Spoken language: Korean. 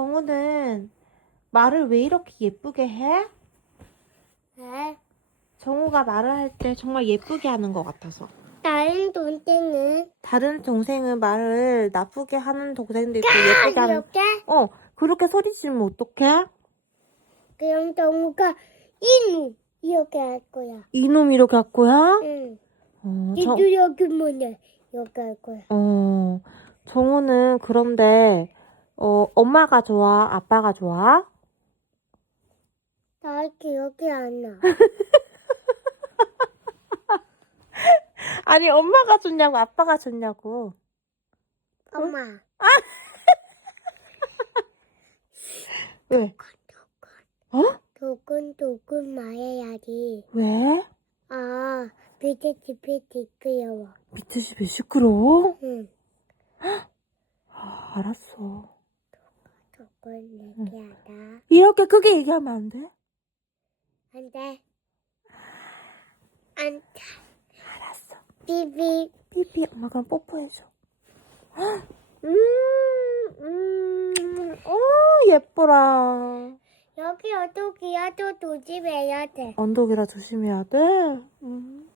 정우는 말을 왜 이렇게 예쁘게 해? 왜? 정우가 말을 할 때 정말 예쁘게 하는 것 같아서. 다른 동생은 다른 동생은 말을 나쁘게 하는 동생도 있고 예쁘게 하는. 이렇게? 그렇게 소리 지르면 어떡해? 그럼 동우가 이누 이렇게 할 거야. 이놈 이렇게 할 거야? 응. 정, 이도 여기 뭐냐 이렇게 할 거야. 정우는 그런데 엄마가 좋아? 아빠가 좋아? 나 기억이 안 나. 아니 엄마가 좋냐고 아빠가 좋냐고. 엄마. 왜? 도근 말해야지. 왜? 아, 밑에 집이 시끄러워. 밑에 집이 시끄러워? 응. 알았어. 도근 얘기하다. 이렇게 크게 얘기하면 안 돼? 안 돼. 안 돼. 알았어. 삐삐. 삐삐 엄마가 뽀뽀해줘. 예뻐라. 여기 어떻게야 또 조심해야 돼. 언덕이라 조심해야 돼.